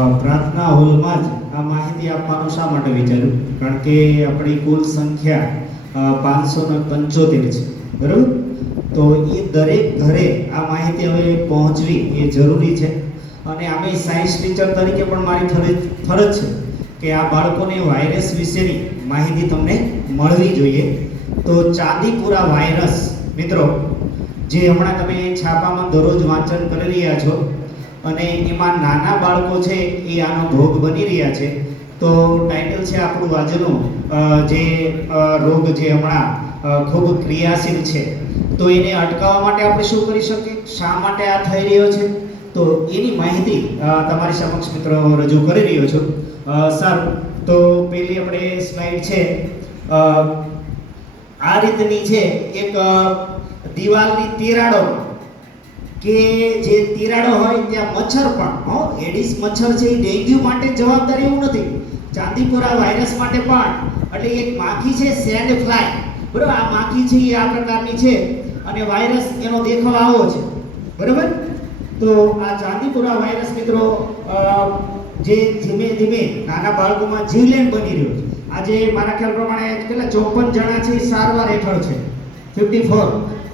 પ્રાર્થના હોલમાં જ આ માહિતી આપવાનું શા માટે વિચાર્યું? કારણ કે આપણી કુલ સંખ્યા 575 છે, બરાબર? તો એ દરેક ઘરે આ માહિતી હવે પહોંચવી એ જરૂરી છે. અને આમે સાયન્સ ટીચર તરીકે પણ મારી ફરજ છે કે આ બાળકોને વાયરસ વિશેની માહિતી તમને મળવી જોઈએ. તો ચાંદીપુરા વાયરસ, મિત્રો, જે હમણાં તમે છાપામાં દરરોજ વાંચન કરી રહ્યા છો અને એમાં નાના બાળકો છે એ આનો ભોગ બની રહ્યા છે. તો ટાઇટલ છે આપણું આજનું, જે રોગ જે હમણાં ખૂબ ક્રિયાશીલ છે, તો એને અટકાવવા માટે આપણે શું કરી શકીએ, શા માટે આ થઈ રહ્યો છે, તો એની માહિતી તમારી સમક્ષ મિત્રો રજૂ કરી રહ્યો છું. સારું, તો પહેલી આપણે સ્લાઇડ છે આ રીતની છે. એક દિવાલની તિરાડો કે જે તિરાડો હોય ત્યાં મચ્છર પણ, એડિસ મચ્છર છે એ ડેન્ગ્યુ માટે જવાબદાર એવું નથી, ચાંદીપુરા વાયરસ માટે પણ. એટલે એક માખી છે સેન્ડ ફ્લાય, બરાબર? આ માખી છે એ આ પ્રકારની છે અને વાયરસ એનો દેખાવ આવો છે, બરાબર? તો આ ચાંદીપુરા વાયરસ મિત્રો જે ધીમે ધીમે નાના બાળકોમાં જીવલેણ બની રહ્યો છે. આજે મારા ખ્યાલ પ્રમાણે કેટલા 54 જણા છે એ સારવાર હેઠળ છે, 54,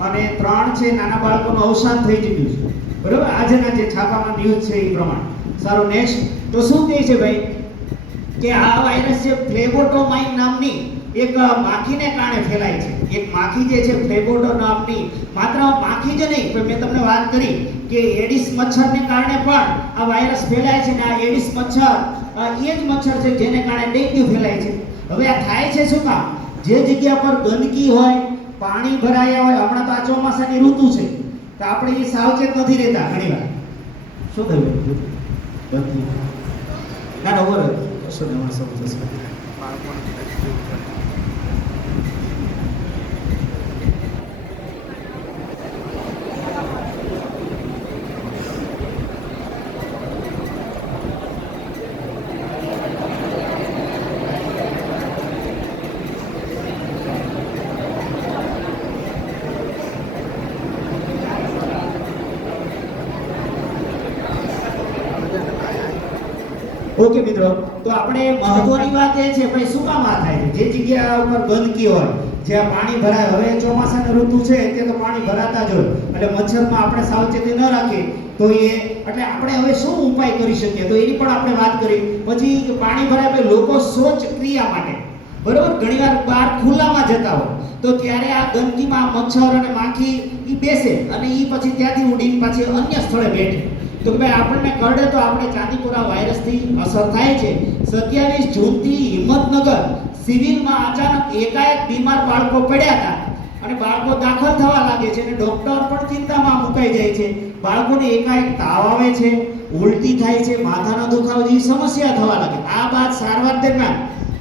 અને 3 છે નાના બાળકોનું અવસાન થઈ ચૂક્યું છે, બરાબર? આજના જે છાપામાં ન્યૂઝ છે એ પ્રમાણે. સારું, નેક્સ્ટ. તો શું કહે છે ભાઈ કે આ વાયરસ છે ફ્લેબોટોમાઇન નામની એક માખીને કારણે ફેલાય છે. એક માખી જે છે ફ્લેબોટો નામની, માત્ર માખી જ નહીં પણ મેં તમને વાત કરી કે એડિસ મચ્છરને કારણે પણ આ વાયરસ ફેલાય છે. ને આ એડિસ મચ્છર એ જ મચ્છર છે જેને કારણે ડેન્ગ્યુ ફેલાય છે. હવે આ થાય છે શું કામ? જે જગ્યા પર ગંદકી હોય, પાણી ભરાયા હોય, હમણાં તો આ ચોમાસાની ઋતુ છે તો આપણે એ સાવચેત નથી રહેતા ઘણીવાર. શું થયું? ના ના, બરાબર, કશું નહીં, હમણાં સમજશે. ઓકે મિત્રો, તો આપણે મહત્વની વાત એ છે ભાઈ શું કામ આ થાય છે? જે જગ્યા ઉપર ગંદકી હોય, જ્યાં પાણી ભરાય, હવે ચોમાસાની ઋતુ છે તે તો પાણી ભરાતા જ હોય, એટલે મચ્છરમાં આપણે સાવચેતી ન રાખીએ તો એ, એટલે આપણે હવે શું ઉપાય કરી શકીએ તો એની પણ આપણે વાત કરી. પછી પાણી ભરાય પછી લોકો શૌચ ક્રિયા માટે, બરોબર, ઘણીવાર બહાર ખુલ્લામાં જતા હોય તો ત્યારે આ ગંદકીમાં મચ્છર અને માખી એ બેસે અને એ પછી ત્યાંથી ઉડીને પાછી અન્ય સ્થળે બેઠે. તો ભાઈ આપણને કરડે તો આપણે ચાંદીપુરા વાયરસથી અસર થાય છે. 27 જૂનથી હિંમતનગર સિવિલમાં અચાનક એકાએક બીમાર બાળકો પડ્યા હતા અને બાળકો દાખલ થવા લાગે છે અને ડોક્ટર પણ ચિંતામાં મુકાઈ જાય છે. બાળકોને એકાએક તાવ આવે છે, ઉલટી થાય છે, માથાનો દુખાવો જેવી સમસ્યા થવા લાગે. આ બાદ સારવાર દરમિયાન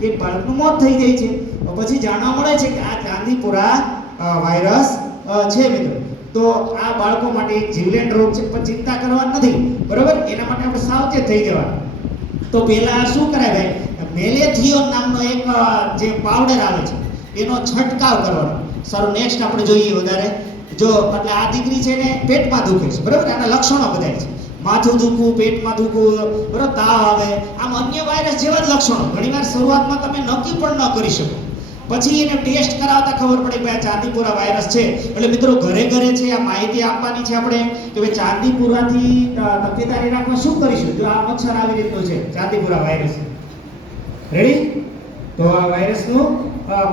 એક બાળકનું મોત થઈ જાય છે. પછી જાણવા મળે છે કે આ ચાંદીપુરા વાયરસ છે મિત્રો. તો આ બાળકો માટે એક જીવલેણ રોગ છે, પણ ચિંતા કરવાની નથી, બરોબર? એના માટે આપણે સાવચેત થઈ જવા. તો પહેલા શું કરાય ભાઈ, મેલેથિયોન નામનો એક જે પાવડર આવે છે એનો છંટકાવ કરવાનો. સારું, નેક્સ્ટ આપણે જોઈએ વધારે. જો એટલે આ દીકરી છે ને પેટમાં દુખે છે, બરોબર? આના લક્ષણો બધાય છે, માથું દુખવું, પેટમાં દુખવું, બરોબર, તાવ આવે, આમ અન્ય વાયરસ જેવા જ લક્ષણો. ઘણીવાર શરૂઆતમાં તમે નક્કી પણ ન કરી શકો, પછી એને ટેસ્ટ કરાવતા ખબર પડે કે ભાઈ ચાંદીપુરા વાયરસ છે. એટલે મિત્રો ઘરે ઘરે છે આ માહિતી આપવાની છે આપણે કે ભાઈ ચાંદીપુરાથી તકેદારી રાખવા શું કરીશું જો આ મચ્છર આવી રીતનું છે, ચાંદીપુરા વાયરસ. રેડી? તો આ વાયરસનું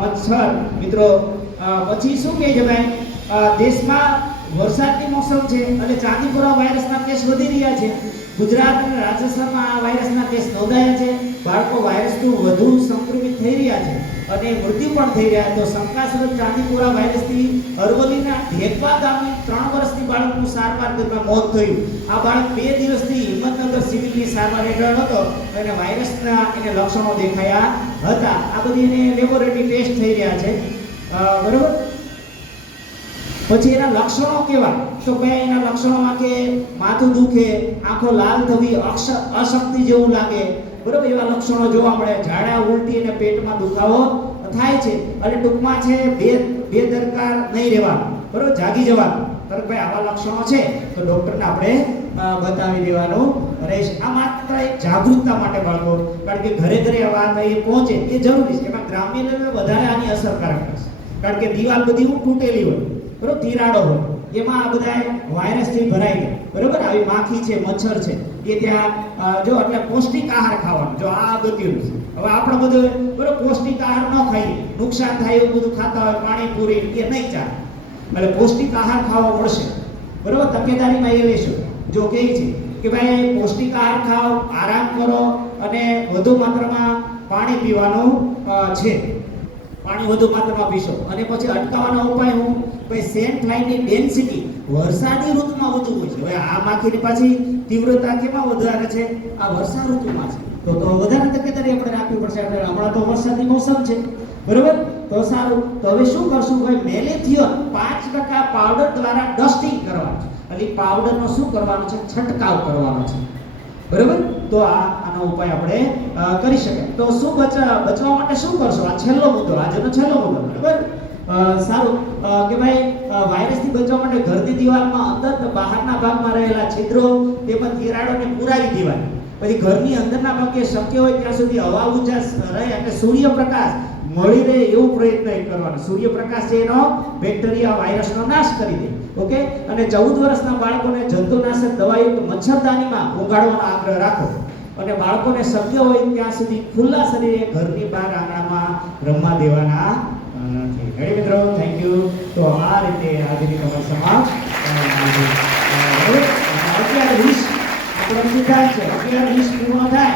મચ્છર મિત્રો. પછી શું કહે છે ભાઈ, દેશમાં વરસાદની મોસમ છે એટલે ચાંદીપુરા વાયરસના કેસ વધી રહ્યા છે. ગુજરાત અને રાજસ્થાનમાં આ વાયરસના કેસ નોંધાયા છે. બાળકો વાયરસથી વધુ સંક્રમિત થઈ રહ્યા છે અને મૃત્યુ પણ થઈ રહ્યા. તો શંકાસ્પદ ચાંદીપુરા વાયરસથી અરવલ્લીના ઢેકવા ગામની 3 વર્ષની બાળકનું સારવાર દરમિયાન મોત થયું. આ બાળક 2 દિવસથી હિંમતનગર સિવિલની સારવાર હેઠળ હતો અને વાયરસના એને લક્ષણો દેખાયા હતા. આ બધી એને લેબોરેટરી ટેસ્ટ થઈ રહ્યા છે, બરોબર? પછી એના લક્ષણો કેવા? તો ભાઈ એના લક્ષણોમાં કે માથું દુખે, આંખો લાલ થવી, અશક્તિ જેવું લાગે, બરોબર, એવા લક્ષણો જોવા મળે. ઝાડા, ઉલટી અને પેટમાં દુખાવો થાય છે. અને ટૂંકમાં છે બેદરકાર નહીં રહેવાનું, બરોબર, જાગી જવાનું. તરત ભાઈ આવા લક્ષણો છે તો ડોક્ટરને આપણે બતાવી દેવાનું રહેશે. આ માત્ર એક જાગૃતતા માટે બાળકો, કારણ કે ઘરે ઘરે આ વાત એ પહોંચે એ જરૂરી છે. એમાં ગ્રામ્ય લેવલે વધારે આની અસરકારક થશે, કારણ કે દિવાલ બધી તૂટેલી હોય, બરોબર, તિરાડો હોય, એમાં આ બધા વાયરસથી ભરાઈ જાય, બરોબર. આવી માખી છે, મચ્છર છે, એ ત્યાં જો એટલે પૌષ્ટિક આહાર ખાવાનો. જો આ બધું હવે આપણે બધું બરોબર પૌષ્ટિક આહાર ન ખાઈએ, નુકસાન થાય એવું બધું ખાતા હોય, પાણીપુરી એ નહીં ચાલે. એટલે પૌષ્ટિક આહાર ખાવો પડશે, બરોબર. તકેદારીમાં એ લેશું. જો કહે છે કે ભાઈ પૌષ્ટિક આહાર ખાઓ, આરામ કરો અને વધુ માત્રામાં પાણી પીવાનું છે. પાણી વધુ માત્રામાં પીશો. અને પછી અટકાવવાનો ઉપાય હું ભાઈ સેન્ટ ફ્લાયની ડેન્સિટી વરસાદી ઋતુમાં વધુ હોય છે. હવે આ માખીની પાછી તીવ્રતા કેમાં વધારે છે? આ વર્ષા ઋતુમાં છે. તો વધારે તકેદારી આપણે રાખવી પડશે. હમણાં તો વરસાદની મોસમ છે, બરોબર. તો સારું, તો હવે શું કરશું ભાઈ? મેલેથિયોન 5% પાવડર દ્વારા ડસ્ટિંગ કરવાનું છે. એટલે પાવડરનો શું કરવાનો છે? છંટકાવ કરવાનો છે, બરોબર. તો આનો ઉપાય આપણે કરી શકાય. તો શું બચવા માટે શું કરશો? આ છેલ્લો મુદ્દો, આજનો છેલ્લો મુદ્દો, બરોબર. સારું કે ભાઈ વાયરસથી બચવા માટે ઘરની દિવાલમાં અંદર બહારના ભાગમાં રહેલા છિદ્રો તેમજ તિરાડોને પુરાવી દેવાય. પછી ઘરની અંદરના ભાગે શક્ય હોય ત્યાં સુધી હવા ઉજાસ રહે એટલે સૂર્યપ્રકાશ મળી રહે એવું પ્રયત્ન કરવાનો. સૂર્યપ્રકાશ છે એનો બેક્ટેરિયા વાયરસનો નાશ કરી દે. ઓકે. અને 14 વર્ષના બાળકોને જંતુનાશક દવાયુક્ત મચ્છરદાનીમાં ઊંઘાડવાનો આગ્રહ રાખો. અને બાળકોને શક્ય હોય ત્યાં સુધી ખુલ્લા શરીરે ઘરની બહાર આંગણામાં રમવા દેવાના નથી. રેડી મિત્રો? Thank you. તો આ રીતે આજની તમારી સમાપ્ત. 11:20 આપણો સિદ્ધાંત છે. 11:20 પૂર્ણ થાય